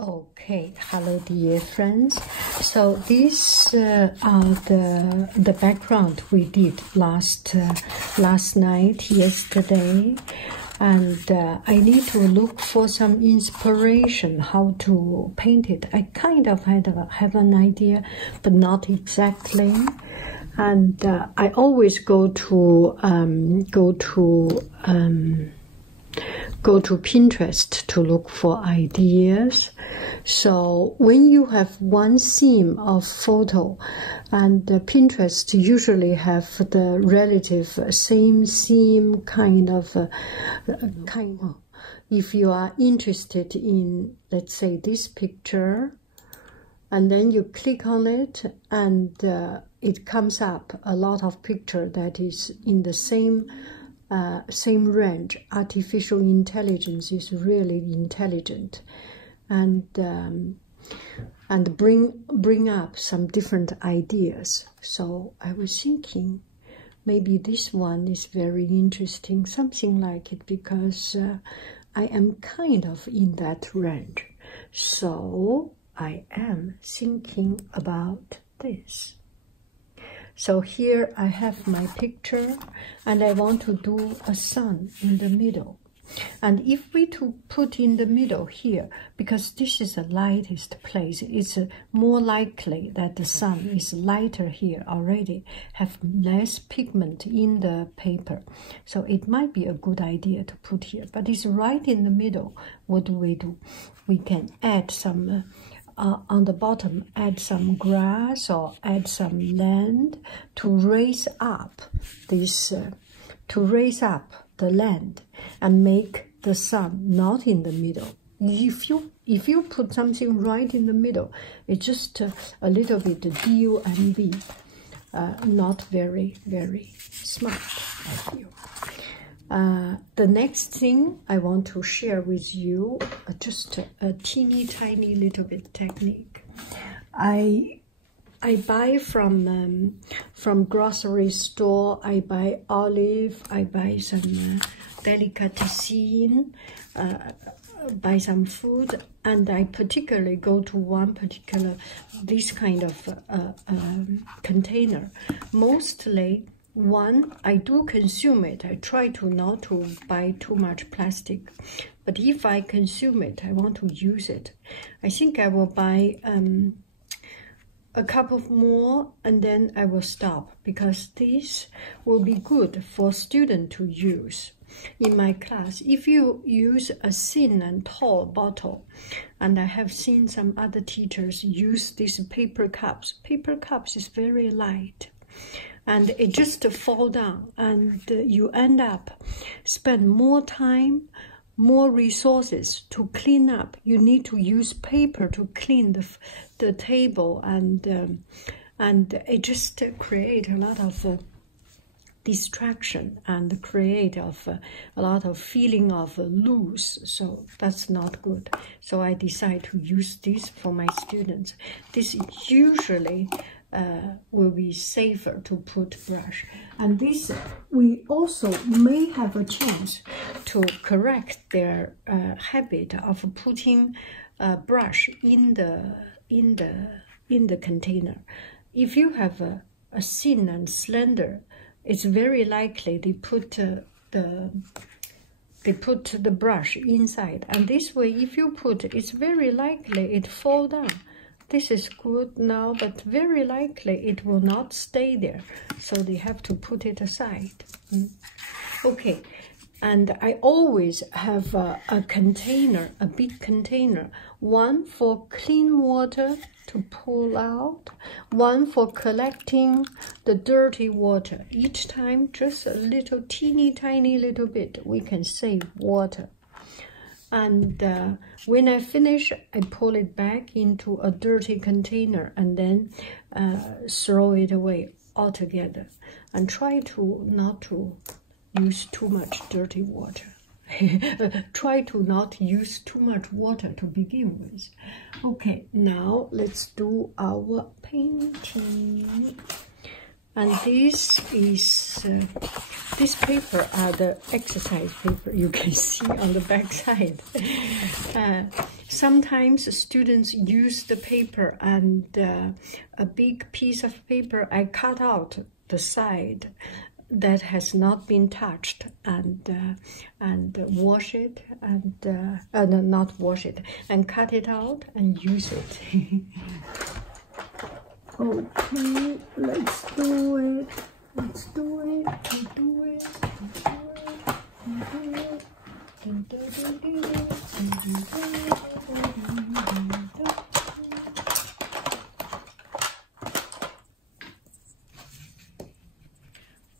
Okay, hello dear friends. So these are the background we did last night, yesterday, and I need to look for some inspiration how to paint it. I kind of have an idea, but not exactly. And I always go to Pinterest to look for ideas. So when you have one theme of photo, and Pinterest usually have the relative same theme kind of. If you are interested in, let's say, this picture, and then you click on it, and it comes up a lot of picture that is in the same range. Artificial intelligence is really intelligent, and bring up some different ideas. So I was thinking, maybe this one is very interesting, something like it, because I am kind of in that range. So I am thinking about this. So here I have my picture, and I want to do a sun in the middle. And if we to put in the middle here, because this is the lightest place, it's more likely that the sun is lighter here already, have less pigment in the paper. So it might be a good idea to put here, but it's right in the middle. What do? We can add some on the bottom, add some grass or add some land to raise up this, to raise up the land and make the sun not in the middle. If you put something right in the middle, it's just a little bit D and B, not very smart, I feel. The next thing I want to share with you, just a teeny tiny little bit technique. I buy from grocery store. I buy olive. I buy some delicatessen. Buy some food, and I particularly go to one particular this kind of container. Mostly. One, I do consume it. I try to not to buy too much plastic. But if I consume it, I want to use it. I think I will buy a couple of more, and then I will stop, because this will be good for students to use. In my class, if you use a thin and tall bottle, and I have seen some other teachers use these paper cups. Paper cups is very light. And it just fall down, and you end up spend more time, more resources to clean up. You need to use paper to clean the table, and it just create a lot of distraction and create of a lot of feeling of loose. So that's not good. So I decide to use this for my students. This usually will be safer to put brush, and this we also may have a chance to correct their habit of putting brush in the container. If you have a thin and slender, it's very likely they put the brush inside, and this way if you put, it's very likely it fall down. This is good now, but very likely it will not stay there. So they have to put it aside. Okay, and I always have a container, a big container. One for clean water to pull out, one for collecting the dirty water. Each time, just a little teeny tiny little bit, we can save water. And when I finish, I pull it back into a dirty container and then throw it away altogether. And try to not to use too much dirty water. Try to not use too much water to begin with. Okay, now let's do our painting. And this is this paper are the exercise paper you can see on the back side. Sometimes students use the paper and a big piece of paper, I cut out the side that has not been touched and wash it and not wash it and cut it out and use it. Okay, let's do it. Let's do it. Do it. Do it.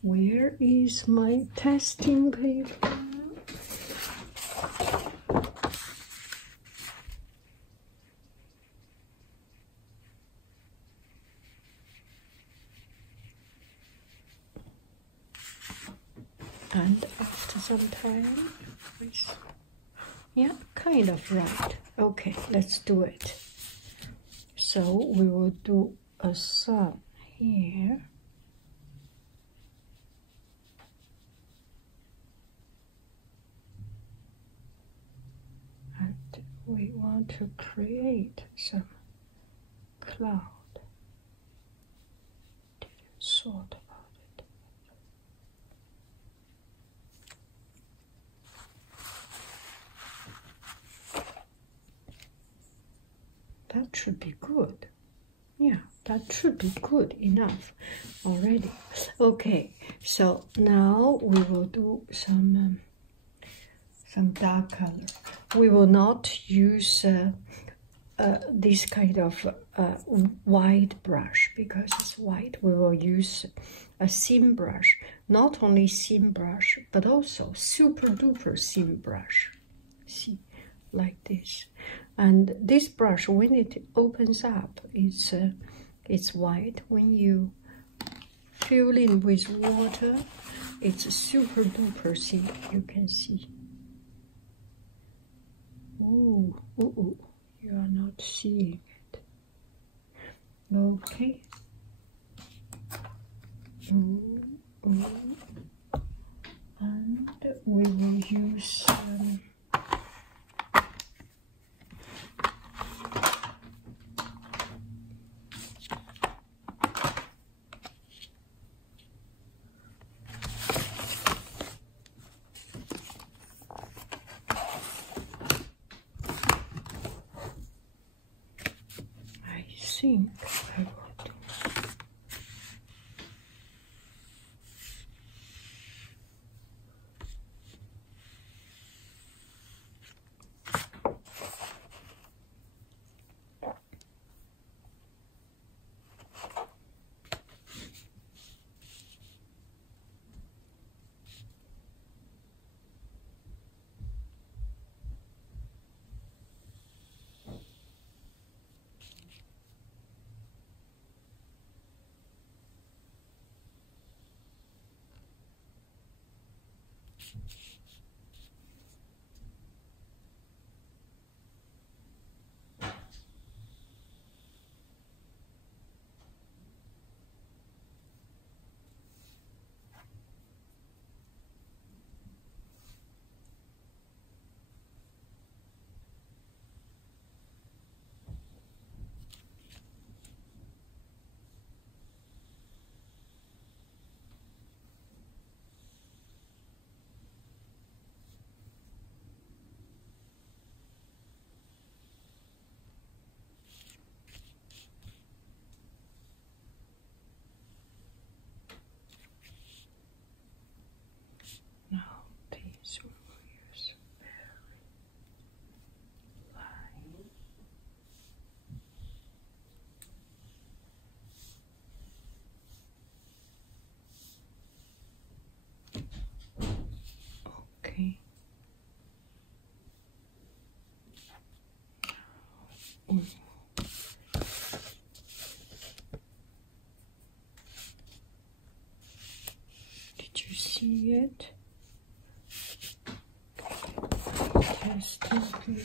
Where is my testing paper? And after some time, yeah, kind of right. Okay, let's do it. So we will do a sun here. And we want to create some cloud. Didn't sort about it. That should be good. Yeah, that should be good enough already. Okay, so now we will do some dark color. We will not use this kind of white brush because it's white. We will use a seam brush, not only seam brush, but also super duper seam brush. See, like this. And this brush, when it opens up, it's white. When you fill in with water, it's super duper thin. You can see. Ooh, ooh, ooh. You are not seeing it. Okay. Ooh, ooh. And we will use I think I will do. Did you see it? Test it.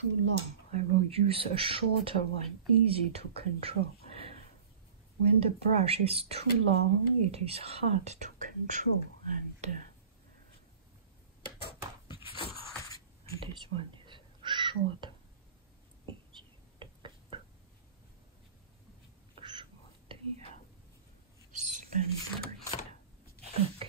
too long, I will use a shorter one, easy to control. When the brush is too long, it is hard to control, and this one is shorter, easy to control. Short, yeah, slender. Okay.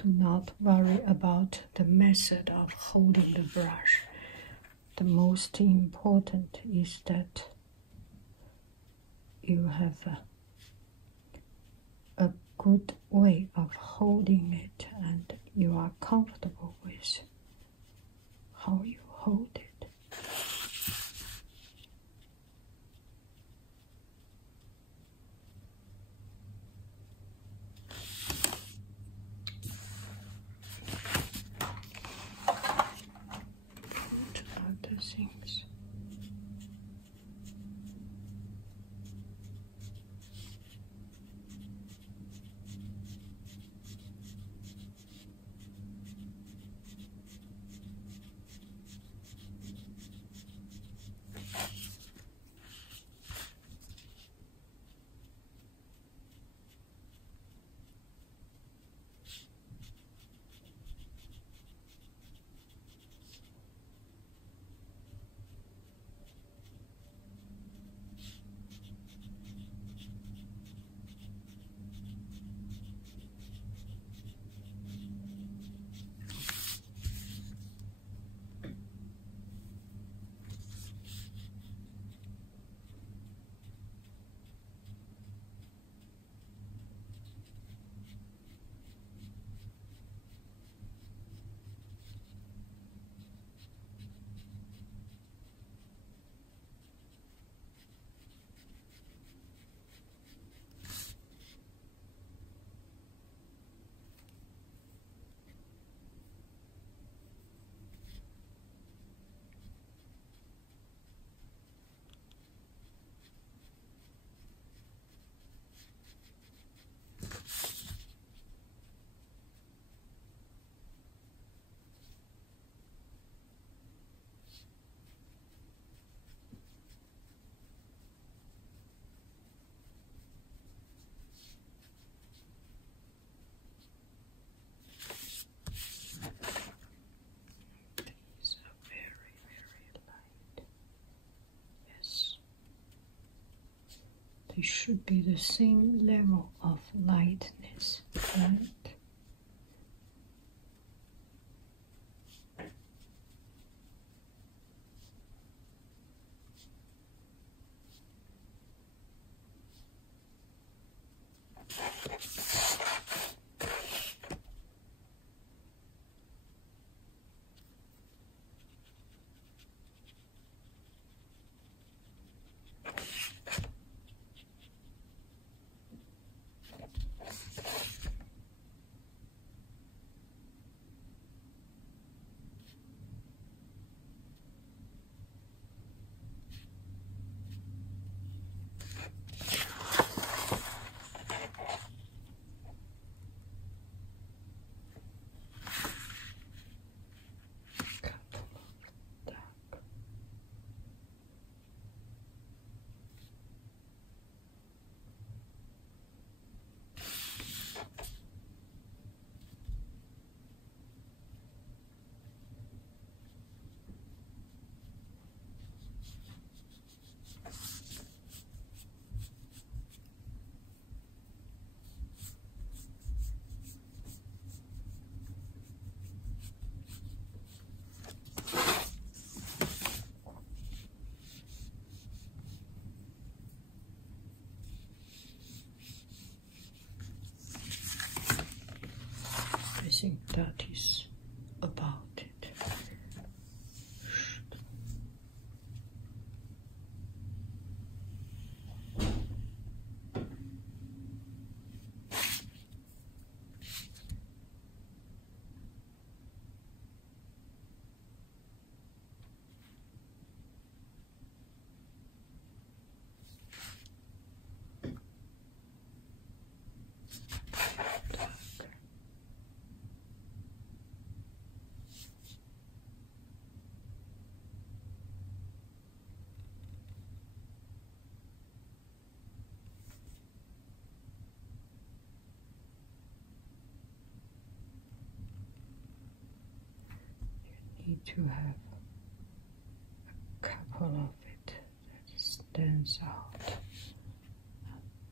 Do not worry about the method of holding the brush. The most important is that you have a good way of holding it and you are comfortable with how you hold it. Other things. It should be the same level of lightness, right? to have a couple of it that stands out.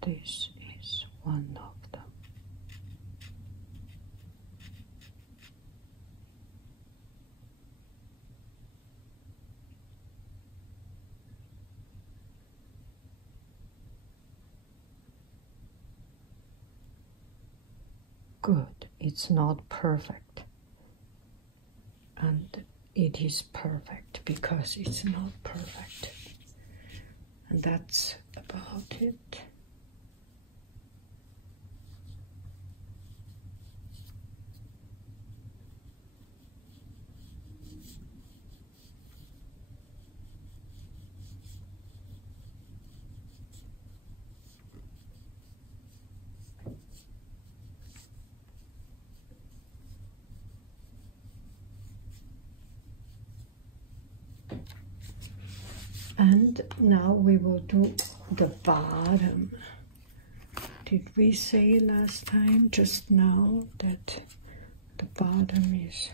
This is one of them. Good. It's not perfect. And it is perfect because it's not perfect. And that's about it. And now we will do the bottom. Did we say last time, just now, that the bottom is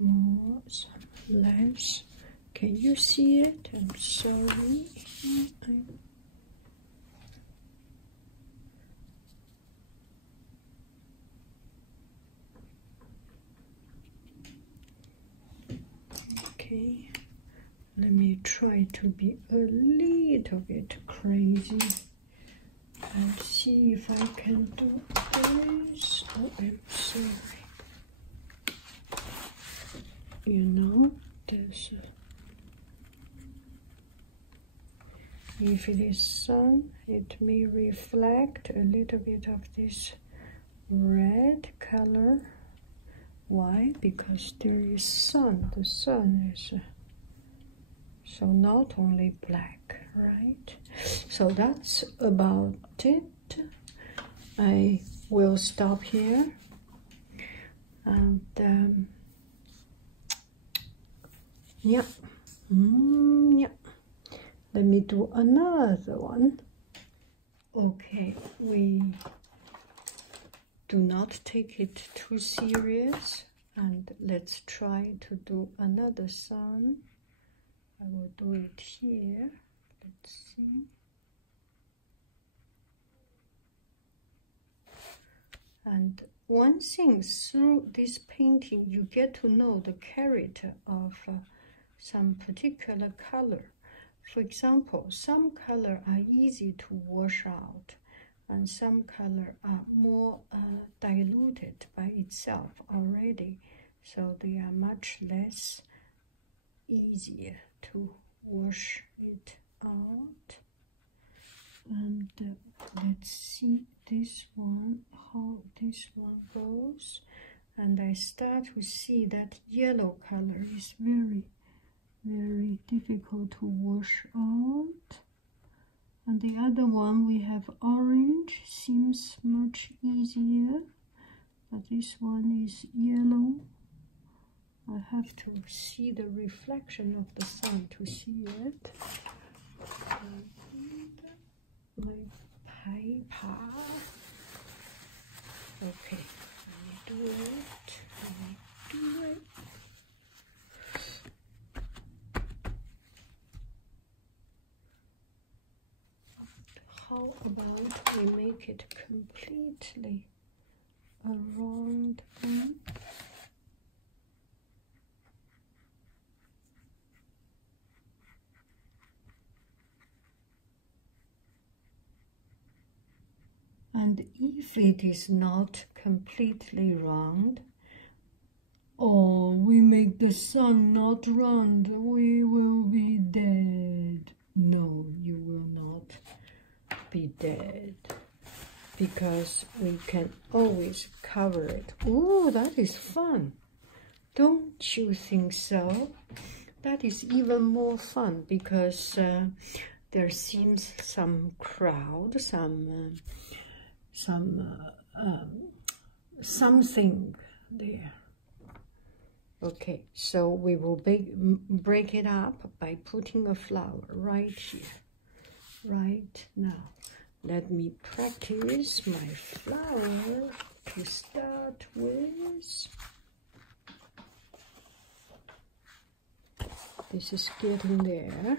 more, some less. Can you see it? I'm sorry. Okay, let me try to be a little bit crazy and see if I can do this. Oh, I'm sorry. You know, there's if it is sun, it may reflect a little bit of this red color. Why? Because there is sun. The sun is so not only black, right? So that's about it. I will stop here and yeah. Yeah. Let me do another one. Okay, we do not take it too serious, and let's try to do another sun. I will do it here. Let's see. And one thing, through this painting, you get to know the character of some particular color. For example, some color are easy to wash out, and some color are more diluted by itself already, so they are much less easier to wash it out. And let's see this one, how this one goes. And I start to see that yellow color is very, very difficult to wash out. And the other one, we have orange, seems much easier, but this one is yellow. I have to see the reflection of the sun to see it. And my paper. Okay, let me do it. Let me do it. How about we make it completely a round one? And if it is not completely round, or we make the sun not round, we will be dead. No, you will not be dead, because we can always cover it. Oh, that is fun. Don't you think so? That is even more fun, because there seems some crowd, something there. Okay, so we will break it up by putting a flower right here, right now. Let me practice my flower to start with. This is getting there.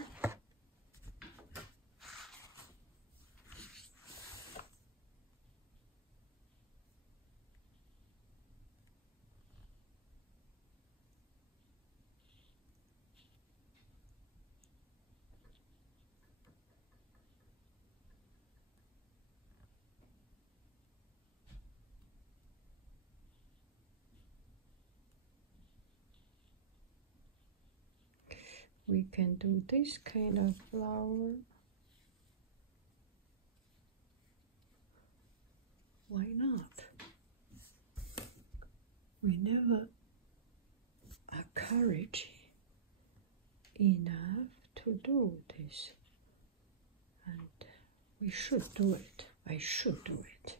We can do this kind of flower. Why not? We never are courage enough to do this. And we should do it. I should do it.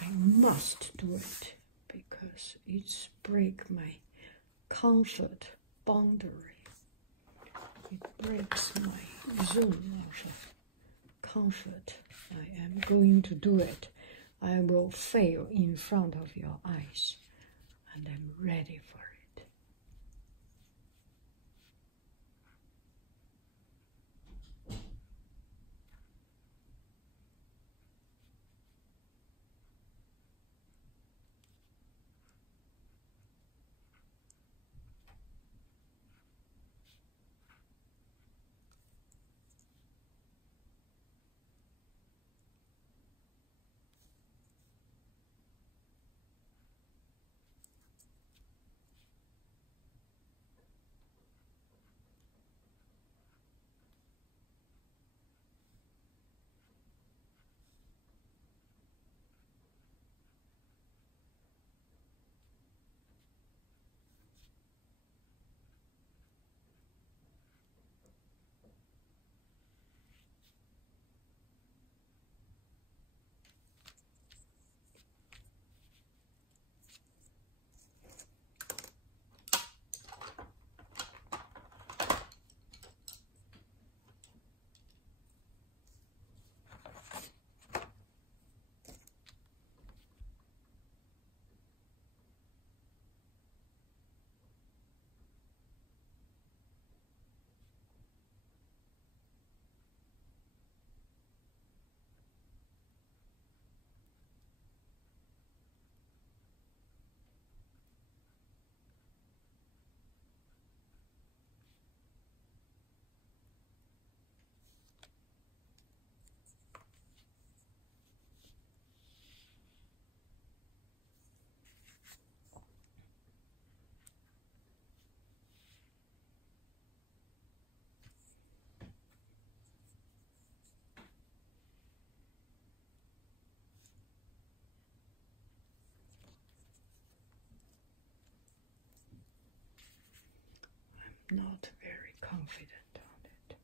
I must do it because it's break my comfort boundary. It breaks my zone of comfort. I am going to do it. I will fail in front of your eyes, and I'm ready for it. Not very confident on it.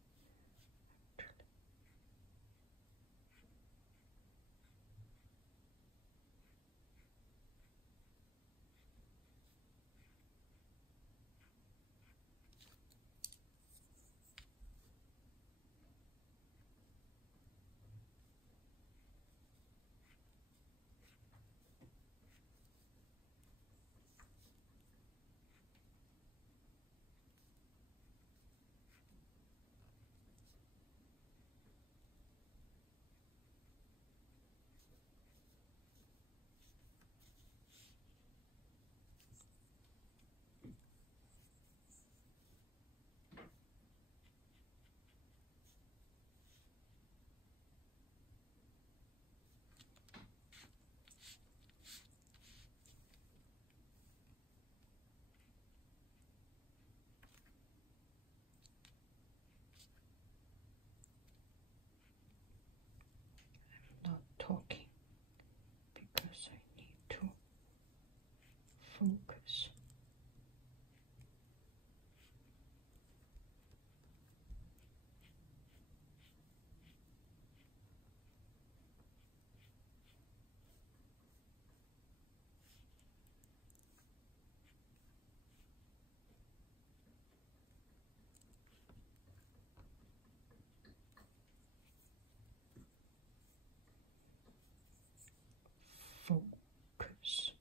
focus,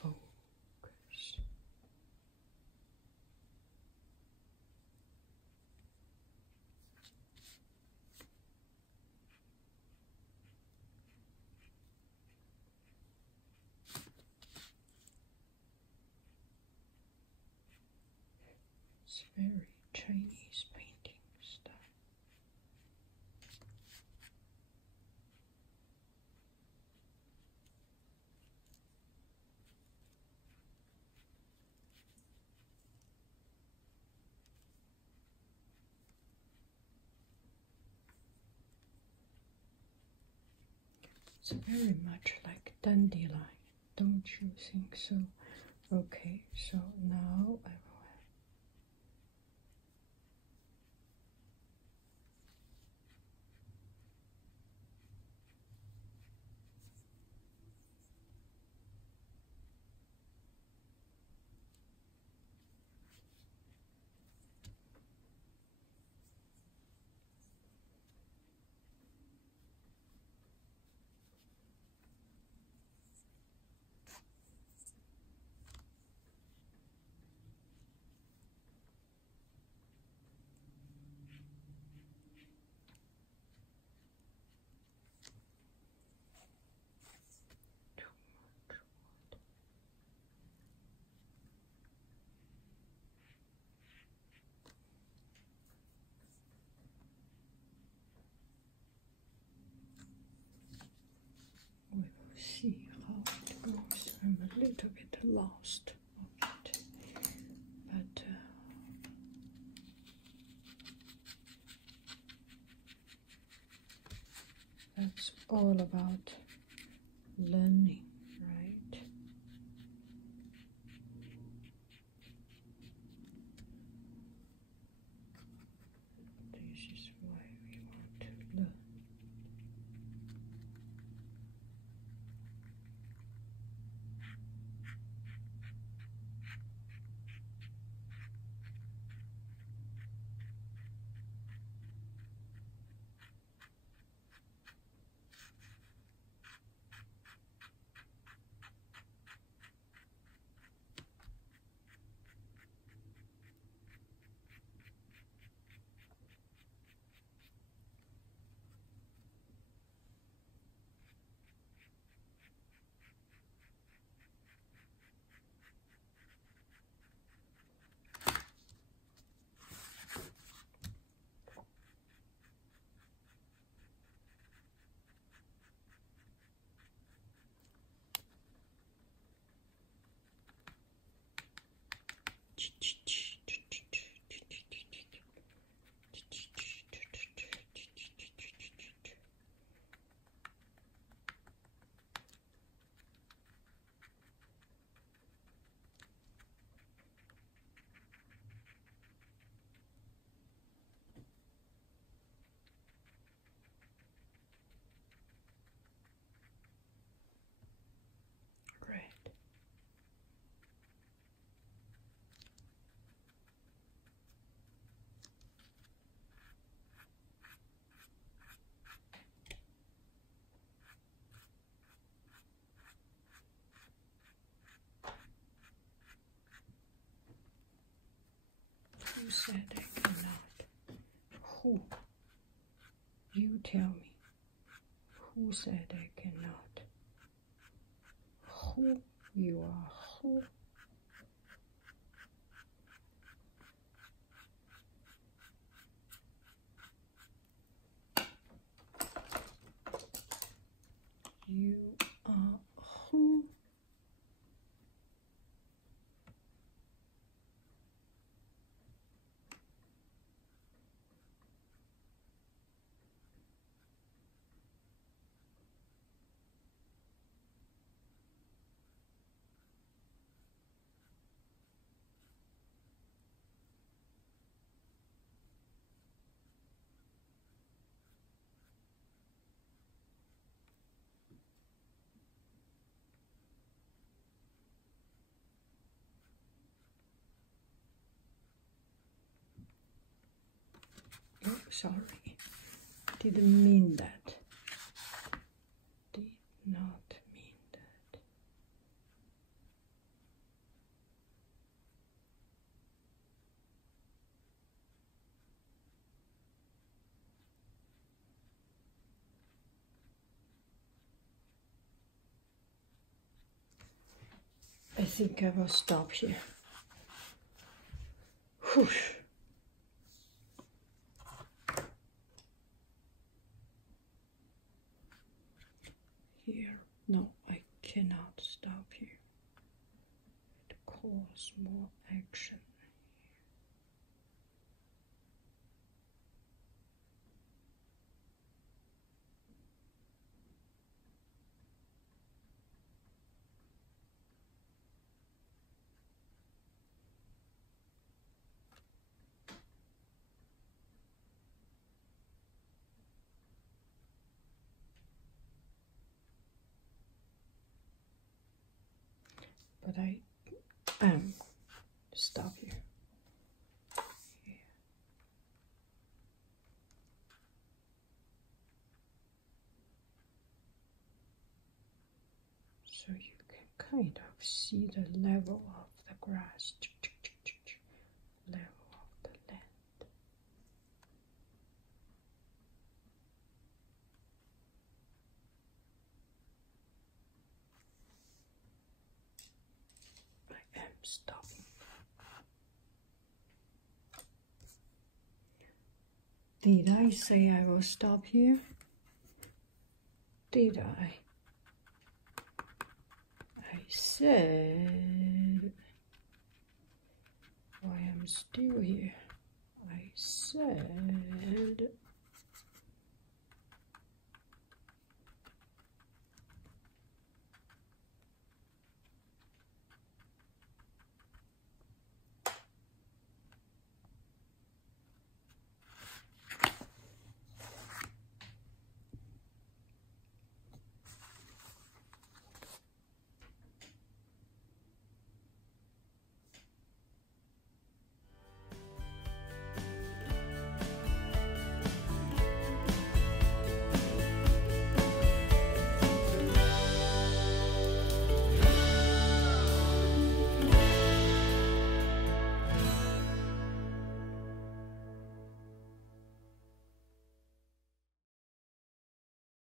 focus. It's very Chinese painting style. It's very much like dandelion, don't you think so? Okay, so now I will see how it goes. I'm a little bit lost of it, but that's all about learning, right? This is why we want to learn. Red. Who said I cannot? Who? You tell me. Who said I cannot? Who? You are who? You are who? Oh, sorry. Didn't mean that. think I will stop here. Whoosh. Here, no, I cannot stop here. It calls more action. But I stop here. So you can kind of see the level of the grass, level of the land. I am stopping. Did I say I will stop here? Did I? I said I am still here. I said